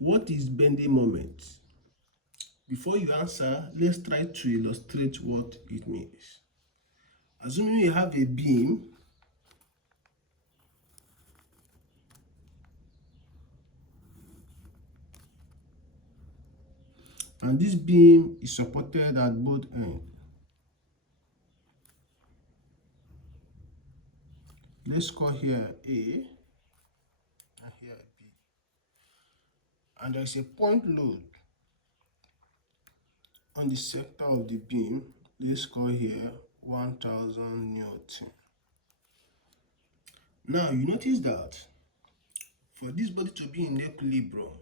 What is bending moment? Before you answer, let's try to illustrate what it means. Assuming you have a beam and this beam is supported at both ends. Let's call here A and here B. And there is a point load on the sector of the beam. Let's call here 1000 Newton. Now you notice that for this body to be in equilibrium,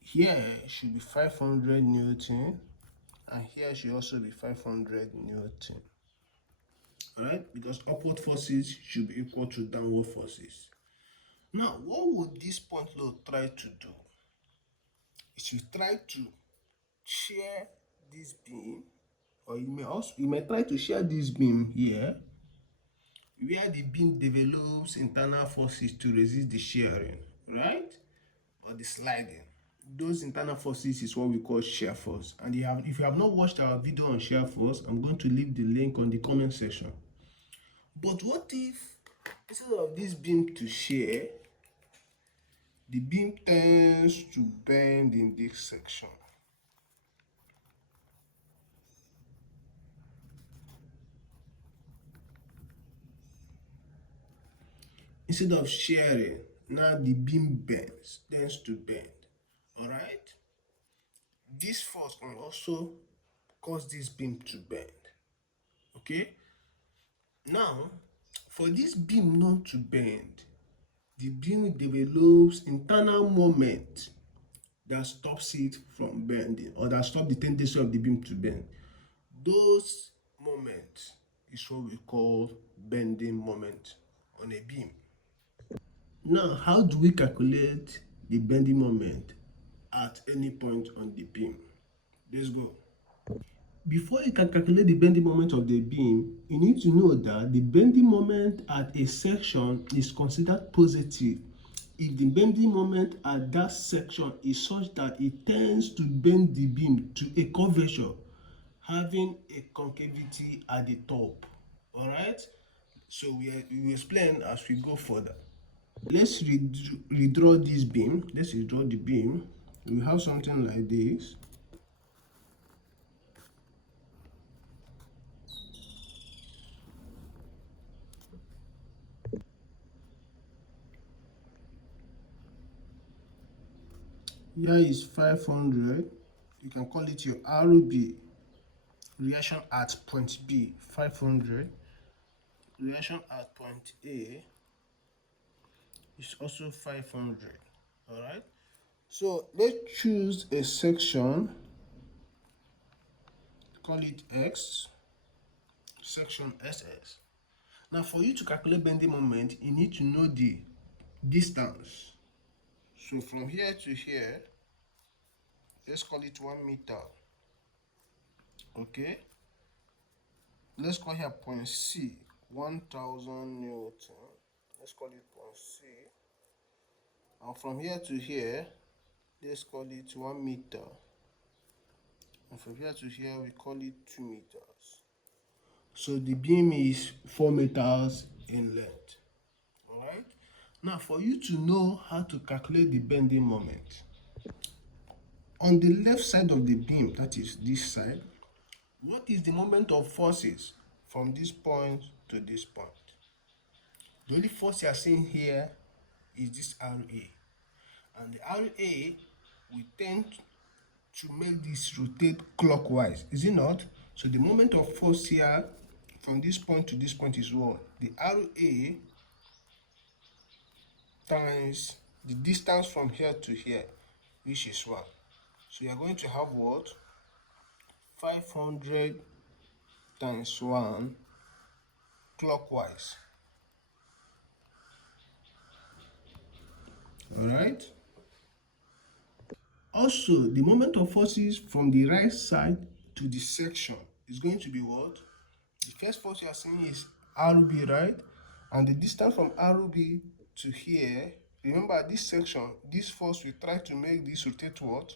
here should be 500 Newton and here should also be 500 Newton. Alright, because upward forces should be equal to downward forces. Now, what would this point load try to do? It should try to share this beam, or you may try to share this beam here, where the beam develops internal forces to resist the shearing, right? Or the sliding. Those internal forces is what we call shear force. And if you have not watched our video on shear force, I'm going to leave the link on the comment section. But what if instead of this beam to shear, the beam tends to bend in this section? Instead of shearing, now the beam tends to bend. Alright? This force can also cause this beam to bend. Okay? Now, for this beam not to bend, the beam develops internal moment that stops it from bending, or that stops the tendency of the beam to bend. Those moments is what we call bending moment on a beam. Now, how do we calculate the bending moment at any point on the beam? Let's go. Before you can calculate the bending moment of the beam, you need to know that the bending moment at a section is considered positive if the bending moment at that section is such that it tends to bend the beam to a curvature having a concavity at the top. Alright? So we will explain as we go further. Let's redraw this beam. Let's redraw the beam. We have something like this. Here is 500. You can call it your RB. Reaction at point B, 500. Reaction at point A is also 500. Alright? So let's choose a section, call it X, section SS. Now for you to calculate bending moment, you need to know the distance. So from here to here, let's call it 1 meter. Okay? Let's call here point C, 1000 Newton. Let's call it point C. And from here to here, let's call it 1 meter. And from here to here, we call it 2 meters. So the beam is 4 meters in length. Alright? Now for you to know how to calculate the bending moment, on the left side of the beam, that is this side, what is the moment of forces from this point to this point? The only force you are seeing here is this RA. And the RA will tend to make this rotate clockwise, is it not? So the moment of force here from this point to this point is what? The RA times the distance from here to here, which is 1. So you are going to have what? 500 times 1 clockwise. Alright? Also, the moment of forces from the right side to the section is going to be what? The first force you are seeing is RB, right? And the distance from RB to here remember this section, this force will try to make this rotate what?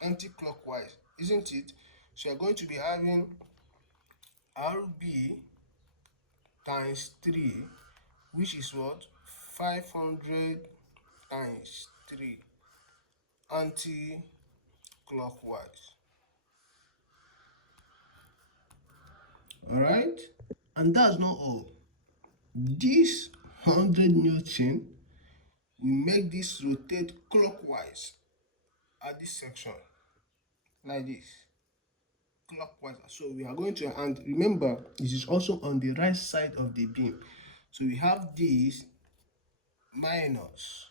Anti-clockwise, isn't it? So you're going to be having RB times 3, which is what? 500 times 3 anti-clockwise. Alright? And that's not all. This 100 Newton will make this rotate clockwise at this section, like this, clockwise. So we are going to, and remember, this is also on the right side of the beam. So we have this minus,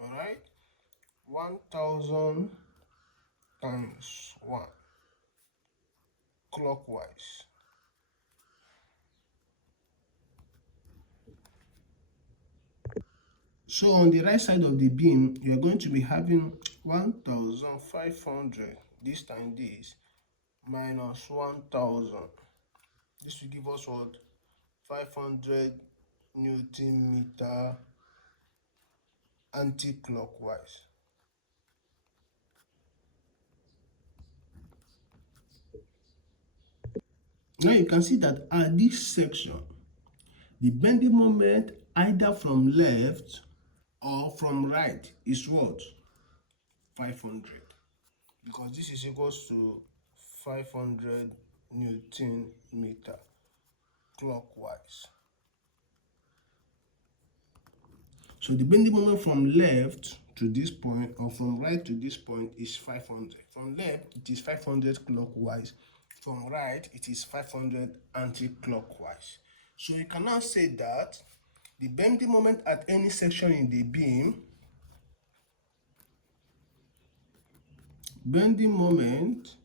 all right, 1000 times 1 clockwise. So on the right side of the beam, you are going to be having 1500 this time this minus 1000. This will give us what? 500 Newton meter anti-clockwise. Now you can see that at this section, the bending moment either from left or from right is what? 500. Because this is equals to 500 Newton meter clockwise. So the bending moment from left to this point or from right to this point is 500. From left, it is 500 clockwise. From right, it is 500 anti-clockwise. So you can now say that the bending moment at any section in the beam, bending moment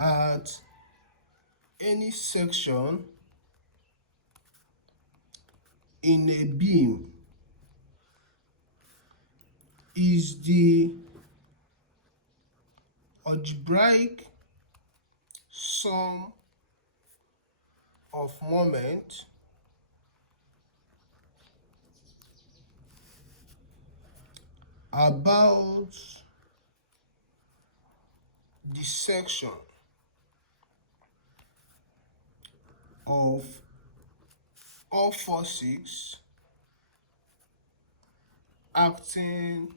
at any section in a beam is the algebraic sum of moment about the section of all forces acting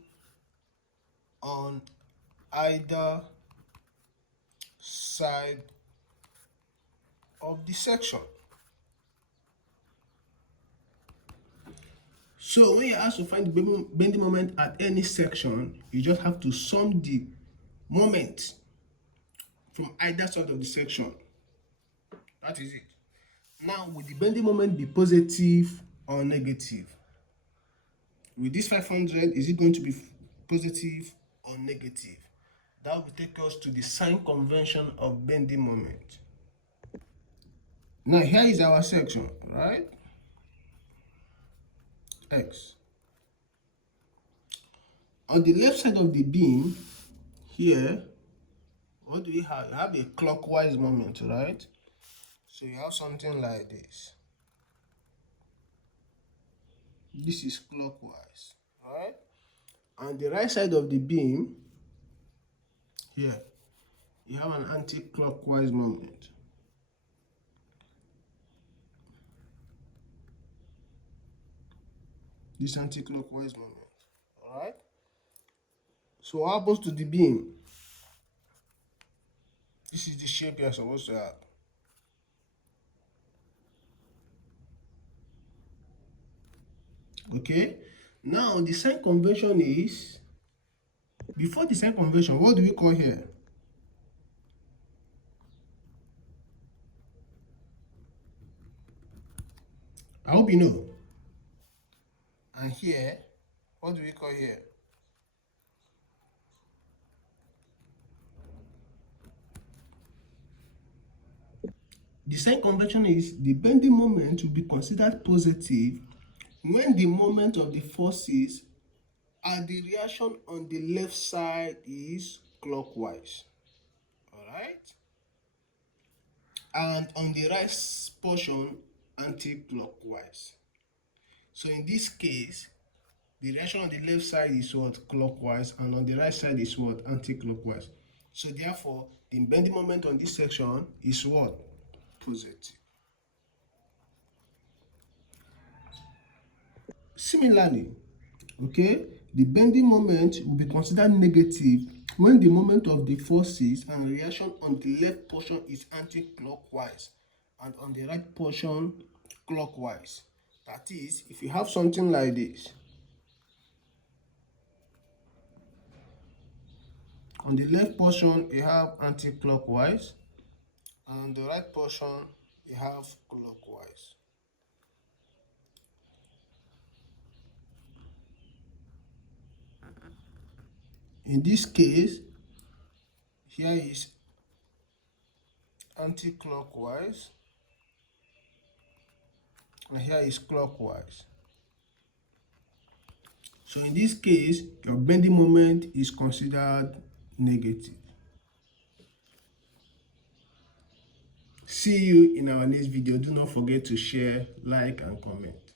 on either side of the section. So when you're asked to find the bending moment at any section, you just have to sum the moment from either side of the section. That is it. Now, will the bending moment be positive or negative? With this 500, is it going to be positive or negative? That will take us to the sign convention of bending moment. Now, here is our section, right? X. On the left side of the beam, here, what do we have? You have a clockwise moment, right? So you have something like this. This is clockwise, right? On the right side of the beam, here, you have an anti-clockwise moment. This anti-clockwise moment, all right? So what happens to the beam? This is the shape you're supposed to have. Okay, now the sign convention is, before the sign convention, what do we call here? I hope you know. And here, what do we call here? The sign convention is the bending moment will be considered positive when the moment of the forces and the reaction on the left side is clockwise. All right? And on the right portion anti-clockwise. So in this case, the direction on the left side is what? Clockwise, and on the right side is what? Anti-clockwise. So therefore, the bending moment on this section is what? Positive. Similarly, okay, the bending moment will be considered negative when the moment of the forces and reaction on the left portion is anti-clockwise and on the right portion clockwise. That is, if you have something like this, on the left portion you have anti-clockwise, and on the right portion you have clockwise. In this case, here is anti-clockwise and here is clockwise. So in this case, your bending moment is considered negative. See you in our next video. Do not forget to share, like, and comment.